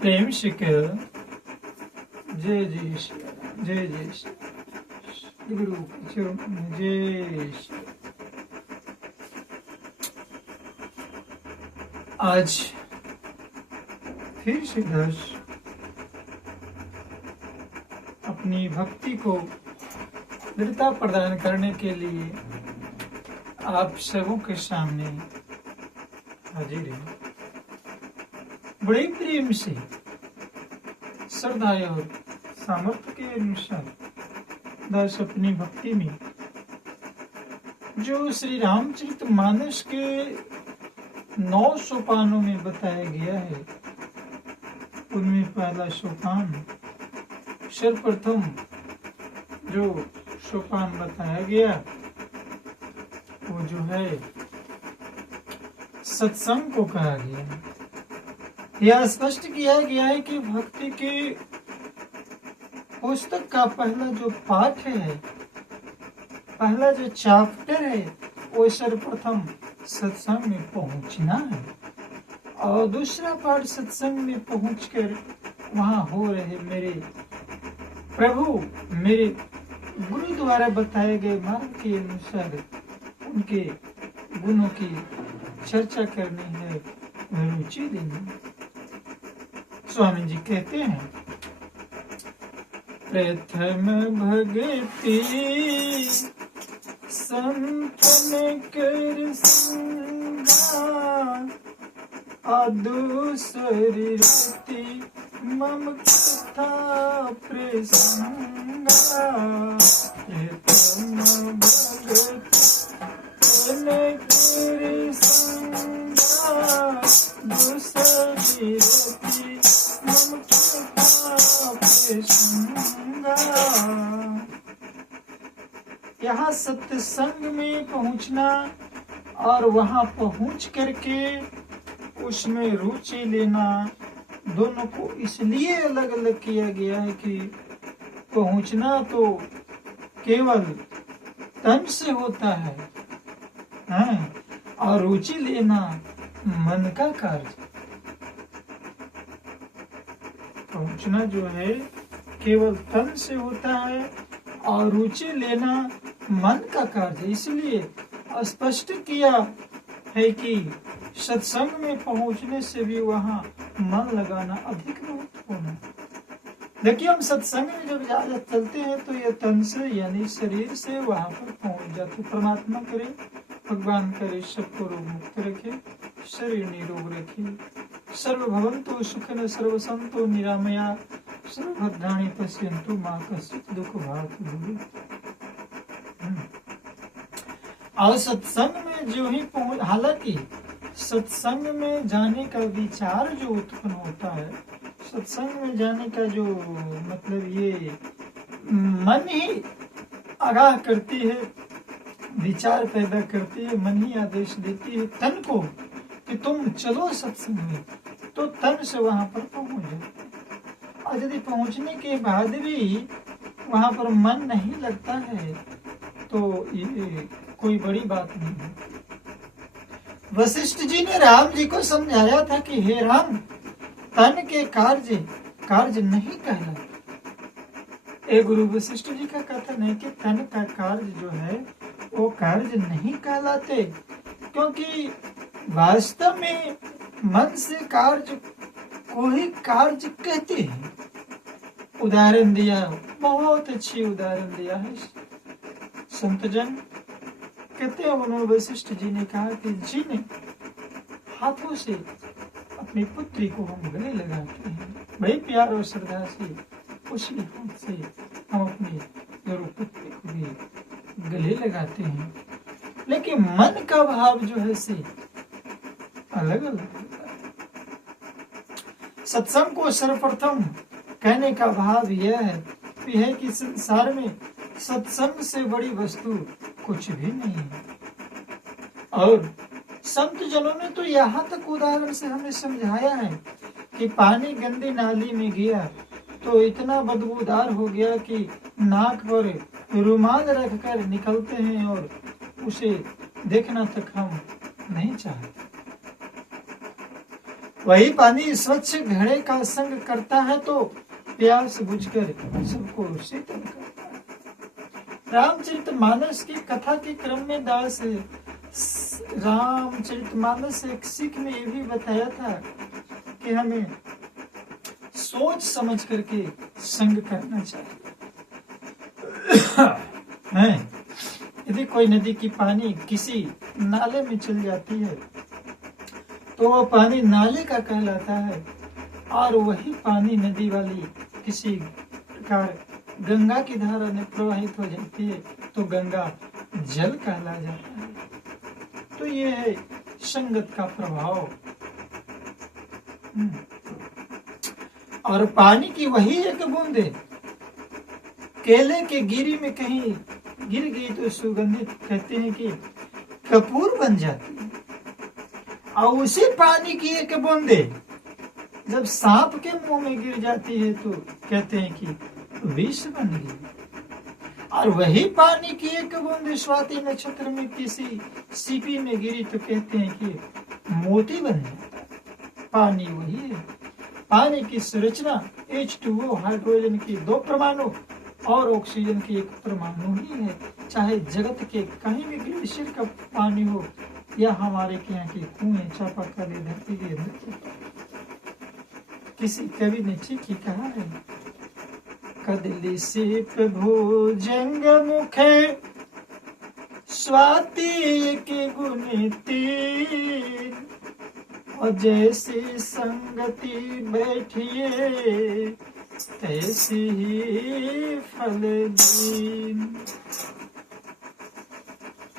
प्रेम से कहो जय जय श्री राम, जय जय श्री गुरु जय श्री। आज फिर से दर्श अपनी भक्ति को दृढ़ता प्रदान करने के लिए आप सबों के सामने हाजिर है। बड़े प्रेम से श्रद्धा और सामर्थ्य के अनुसार दास अपनी भक्ति में जो श्री रामचरितमानस के 9 सोपानों में बताया गया है, उनमें पहला सोपान सर्वप्रथम जो सोपान बताया गया वो जो है सत्संग को कहा गया है। यह स्पष्ट किया गया है कि भक्ति के पुस्तक का पहला जो पाठ है, पहला जो चैप्टर है, वो सर्वप्रथम सत्संग में पहुंचना है और दूसरा पाठ सत्संग में पहुंचकर वहां हो रहे मेरे प्रभु, मेरे गुरु द्वारा बताए गए मार्ग के अनुसार उनके गुणों की चर्चा करनी है, रुचि देनी। स्वामी जी कहते हैं, प्रथम भगति संतन कर संगा, दूसरी रति मम कथा प्रसंगा। प्रथम भगति कर संगा, दूसरी रति मम कथा प्रसंगा। यहाँ सत्संग में पहुंचना और वहां पहुंच करके उसमें रुचि लेना, दोनों को इसलिए अलग अलग किया गया है कि पहुंचना तो केवल तन से होता है, और रुचि लेना मन का कार्य। पहुंचना जो है केवल तन से होता है और रुचि लेना मन का कार्य। इसलिए स्पष्ट किया है कि सत्संग में पहुंचने से भी वहां मन लगाना अधिक महत्वपूर्ण है। देखिए, हम सत्संग में जब ज्यादा चलते हैं तो ये तन से यानी शरीर से वहां पर पहुंच जाते। परमात्मा करे, भगवान करे सबको रोग मुक्त रखे, शरीर निरोग रखे। सर्वभवन्तु सुखिनः सर्वसन्तु निरामया, सर्वभद्राणि पश्यन्तु मा कश्चित् दुःख भाग् भवेत्। और सत्संग में जो ही पहुंच, हालांकि सत्संग में जाने का विचार जो उत्पन्न होता है, सत्संग में जाने का जो मतलब ये मन ही आगाह करती है, विचार पैदा करती है, मन ही आदेश देती है तन को कि तुम चलो सत्संग में, तो तन से वहां पर पहुंच जाए। और यदि पहुंचने के बाद भी वहां पर मन नहीं लगता है तो ये कोई बड़ी बात नहीं है। वशिष्ठ जी ने राम जी को समझाया था कि हे राम, तन के कार्य नहीं कहलाते। एक गुरु वशिष्ठ जी का कथन है कि तन का कार्य जो है वो कार्य नहीं कहलाते, क्योंकि वास्तव में मन से कार्य को ही कार्य कहते हैं। उदाहरण दिया, बहुत अच्छी उदाहरण दिया है संत जन। कहते हैं, उन्होंने वशिष्ठ जी ने कहा कि जिन हाथों से अपनी पुत्री को हम गले लगाते हैं, बड़े प्यार और श्रद्धा से उसी हाथ से हम अपनी गुरु पुत्री को भी गले लगाते हैं, लेकिन मन का भाव जो है से अलग अलग होता है। सत्संग को सर्वप्रथम कहने का भाव यह है कि संसार में सत्संग से बड़ी वस्तु कुछ भी नहीं है। और संत जनों ने तो यहाँ तक उदाहरण से हमें समझाया है कि पानी गंदी नाली में गया तो इतना बदबूदार हो गया कि नाक पर रुमाल रखकर निकलते हैं और उसे देखना तक हम नहीं चाहते। वही पानी स्वच्छ घड़े का संग करता है तो प्यास बुझकर सबको शीतल करता है। रामचरितमानस की कथा के क्रम में दास रामचरितमानस एक सीख में ये भी बताया था कि हमें सोच समझ करके संग करना चाहिए। यदि कोई नदी की पानी किसी नाले में चल जाती है तो वह पानी नाले का कहलाता है, और वही पानी नदी वाली किसी प्रकार गंगा की धारा में प्रवाहित हो जाती है तो गंगा जल कहला जाता है। तो ये है संगत का प्रभाव। और पानी की वही एक बूंदे केले के गिरी में कहीं गिर गई तो सुगंधित कहते हैं कि कपूर बन जाती है, और उसी पानी की एक बूंदे जब सांप के मुंह में गिर जाती है तो कहते हैं कि विष बन गई। और वही पानी की एक बूंद स्वाति नक्षत्र में किसी सीपी में गिरी तो कहते हैं कि मोती बन जाता है। पानी वही है। पानी की संरचना H2O हाइड्रोजन की 2 परमाणु और ऑक्सीजन की 1 परमाणु ही है। चाहे जगत के कहीं भी ग्लेशियर का पानी हो या हमारे के यहाँ के कुएं चापाकल धरती के अंदर। किसी कवि ने ठीक ही कहा है, कदली सीप भुजंग मुखे स्वाति के गुण तीन, और जैसी संगति बैठिए तैसी ही फल दीन।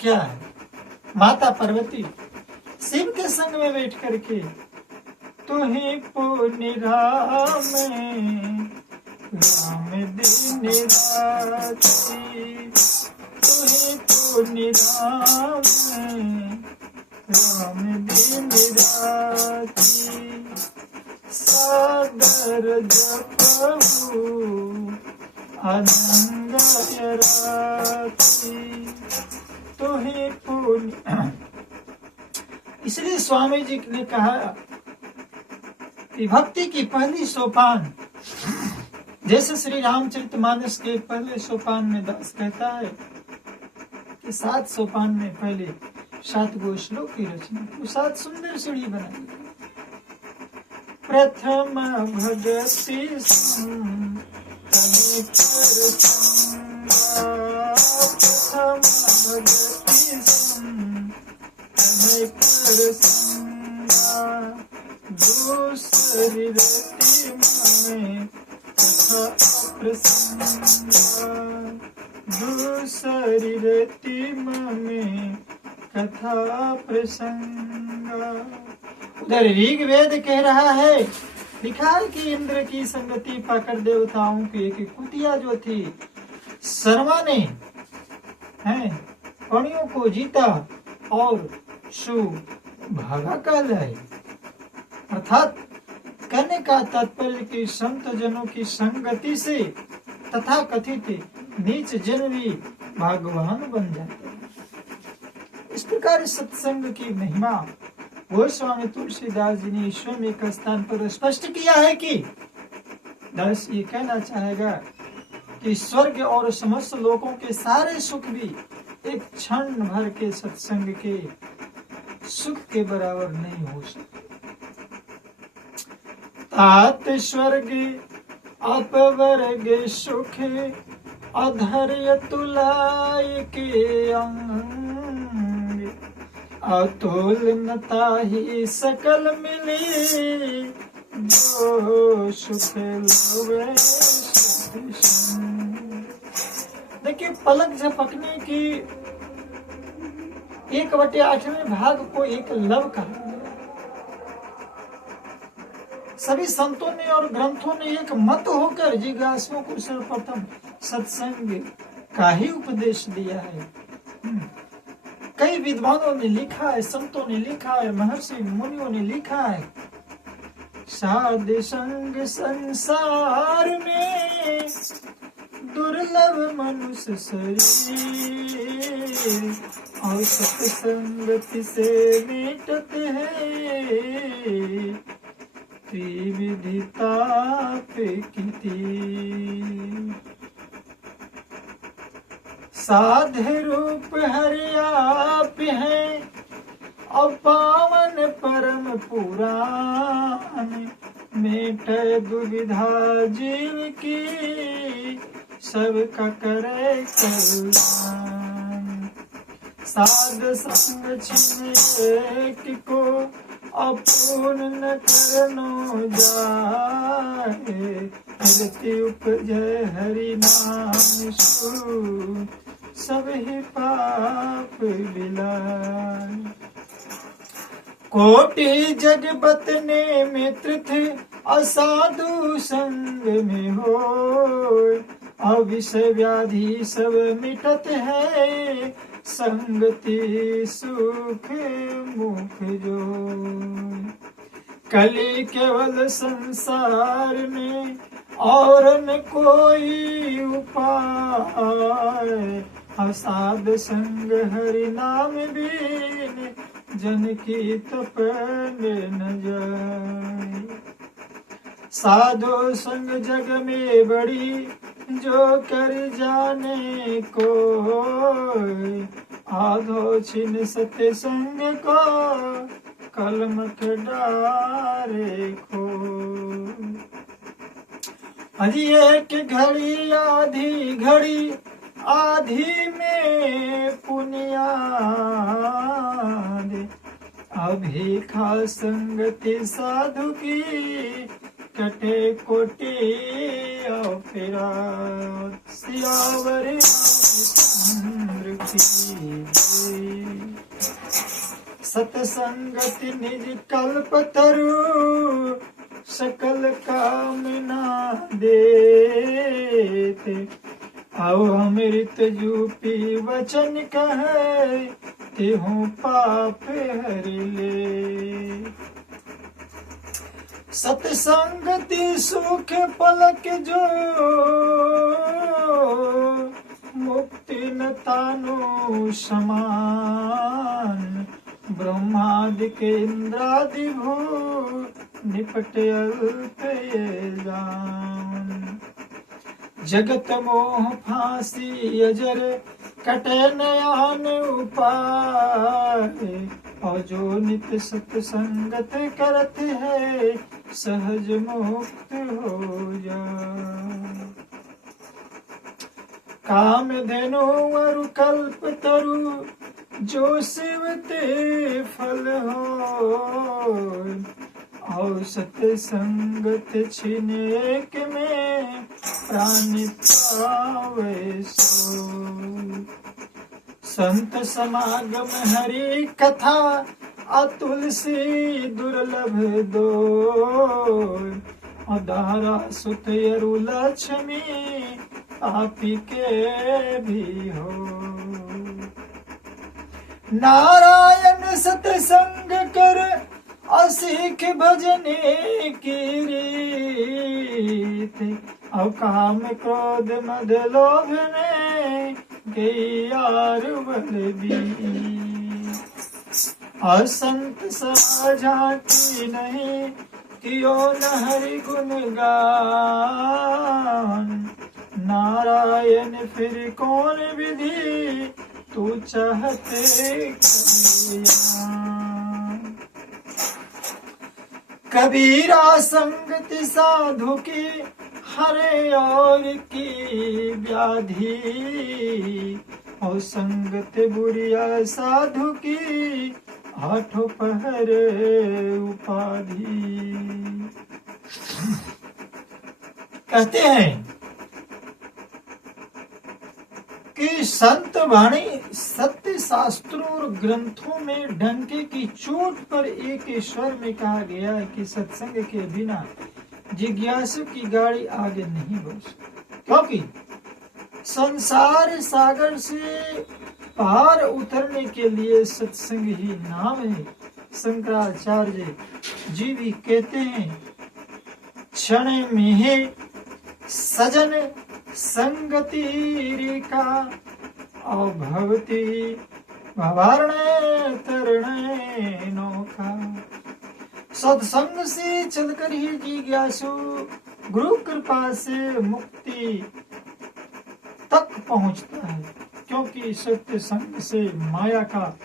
क्या है? माता पार्वती शिव के संग में बैठ करके तुही पुण्य राम दिन राती, तुही पुण्य राम दिन राती, सागर जपहु अनंग राती, तुही पुण्य। इसलिए स्वामी जी ने कहा कि भक्ति की पहली सोपान, जैसे श्री रामचरितमानस के पहले सोपान में दास कहता है कि 7 सोपान में पहले 7 गो श्लोक की रचना, तो 7 सुंदर सीढ़ी बनाई। प्रथम भगति संग, प्रथम भगति संग, दूसरी रति में कथा प्रसंगा, दूसरी रति में कथा प्रसंगा। उधर ऋग्वेद कह रहा है, लिखा है कि इंद्र की संगति पाकर देवताओं की एक कुतिया जो थी शर्मा ने पणियों को जीता और सुभागा कहलाए। अर्थात कहने का तात्पर्य कि संत जनों की संगति से तथा कथित नीच जन भी भगवान बन जाते हैं। इस प्रकार सत्संग की महिमा गोस्वामी तुलसीदास जी ने स्वयं एक स्थान पर स्पष्ट किया है कि दास ये कहना चाहेगा कि स्वर्ग और समस्त लोगों के सारे सुख भी एक क्षण भर के सत्संग के सुख के बराबर नहीं हो सकते। तात स्वर्ग अपवर्ग सुख अधर्य तुलाय के अंग, अतुलनता ही सकल मिली जो सुख लवे सुख संग। देखिए, पलक झपकने की 1/8वें भाग को एक लव कहा। सभी संतों ने और ग्रंथों ने एक मत होकर जिज्ञासुओं को सर्वप्रथम सत्संग का ही उपदेश दिया है। कई विद्वानों ने लिखा है, संतों ने लिखा है, महर्षि मुनियों ने लिखा है, साध संग संसार में दुर्लभ मनुष्य शरीर, और सत्संगति से मिटते हैं त्रिविधिताप किती। साधे रूप हरि आप हैं, और पावन परम पुराण। मेटे दुविधा जीव की, सबका करे कल्याण। साध संग छिन एक को, अपूर्ण न करनो जाए। रति उपजय हरि नाम सु, सब ही पाप बिलाए। कोटि जगबत ने मित्र थे, असाधु संग में हो। अविषय व्याधि सब मिटत है, संगति सुख मुख जो। कली केवल संसार में, और न कोई उपाय। असाध संग हरि नाम बीन, जन की तपन न जाए। साधो संग जग में बड़ी, जो कर जाने को। आधो छिन सत्य संग को, कलमठ डारे खो। अजी एक घड़ी आधी घड़ी, आधी में पुनियाद। अभी खा संगति साधु की, कटे कोटि और फिरा। सियावर रामचंद्र की। सतसंगति निज कल्पतरु, सकल कामना देते। आओ अमृत जूपी वचन कहे, तेहु पाप हर ले। सतसंगति सुख पलक जो, मुक्ति न तानो समान। ब्रह्मादि के इंद्रादि भू, निपट अल्प ये जान। जगत मोह फांसी अजर, कटे नयान उपाय। और जो नित सत्संगत करत है, सहज मुक्त हो जाए। काम धेनु अरु कल्प तरु, जो शिवते फल हो। और सत्संगत छिनेक में, प्राण पावे सो। संत समागम हरि कथा, अतुलसी दुर्लभ दो। अदारा सुत अरु लक्ष्मी, आपी के भी हो। नारायण सतसंग कर, असीख भजने की रीत। और काम क्रोध मद लोभ में, यार बल भी। असंत साझा की नहीं, कियो न हरि गुण गान। नारायण फिर कौन विधि, तू चाहते कल्याण। कबीरा संगति साधु की, हरे और की व्याधि। और संगत बुरिया साधु की, आठों पहर उपाधि। कहते हैं कि संत वाणी सत्य शास्त्रों और ग्रंथों में डंके की चोट पर एक स्वर में कहा गया है कि सत्संग के बिना जिज्ञासु की गाड़ी आगे नहीं बढ़ सकती। क्योंकि संसार सागर से पार उतरने के लिए सत्संग ही नाम है। शंकराचार्य जी भी कहते हैं, क्षण में है सजन संगति रेखा, और भवती भवारणे तरणे नौका। सत्संग से चलकर ही जिज्ञासु गुरु कृपा से मुक्ति तक पहुंचता है, क्योंकि सत्य संग से माया का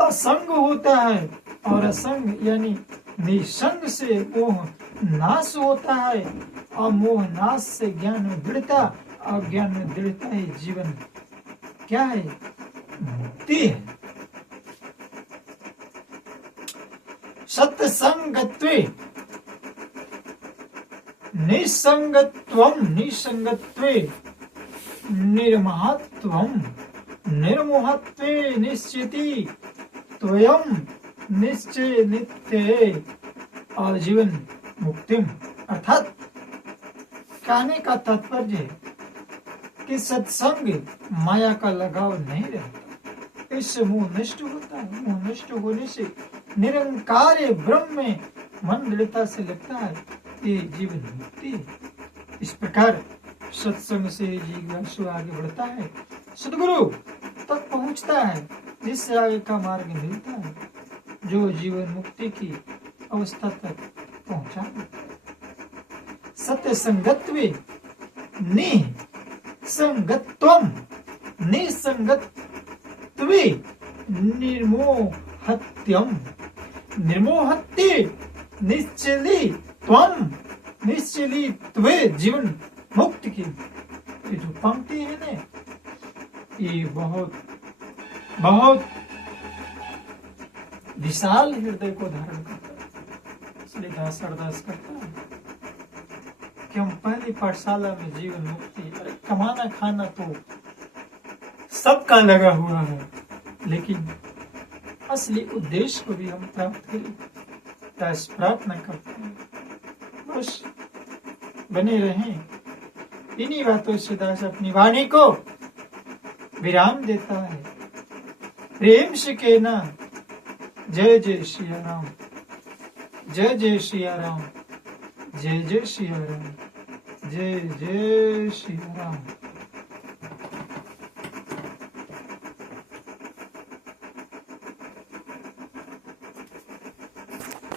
असंग होता है और असंग यानी निसंग से मोह नाश होता है और मोह नाश से ज्ञान में दृढ़ता और ज्ञान में दृढ़ता ही जीवन क्या है, मुक्ति है। सत्संगत्वे निसंगत्वम निसंगत्वे निर्महत्वम निर्मोहत्वे निश्चिति त्वयं निश्चय नित्य और जीवन मुक्तिम। अर्थात कहने का तात्पर्य है कि सत्संग माया का लगाव नहीं रहता, इससे मोह नष्ट होता है। मोह नष्ट होने से निरंकार ब्रह्म में मन दृढ़ता से लगता है, ये जीवन मुक्ति है। इस प्रकार सत्संग से जिज्ञासु आगे बढ़ता है, सद्गुरु तक पहुंचता है, जिससे आगे का मार्ग मिलता है, जो जीवन मुक्ति की अवस्था तक पहुंचा देता है। सत्य संगत्वे निसंगत्वम निसंगत्वे निर्मोहत्यम निर्मोहत्ये निश्चली त्वम निश्चली त्वे जीवन मुक्ति की। ये जो पंक्ति है ना, ये बहुत बहुत विशाल हृदय को धारण करता है। इसलिए दास अरदास करता है कि हम पहली पाठशाला में जीवन मुक्ति, अरे कमाना खाना तो सबका लगा हुआ है, लेकिन असली उद्देश्य को भी हम प्राप्त करें, दास प्रार्थना करते हैं। बस बने रहें इन्हीं बातों से दास अपनी वाणी को विराम देता है। प्रेम से कहना जय जय श्री राम, जय जय श्री राम, जय जय श्री राम, जय जय श्री राम।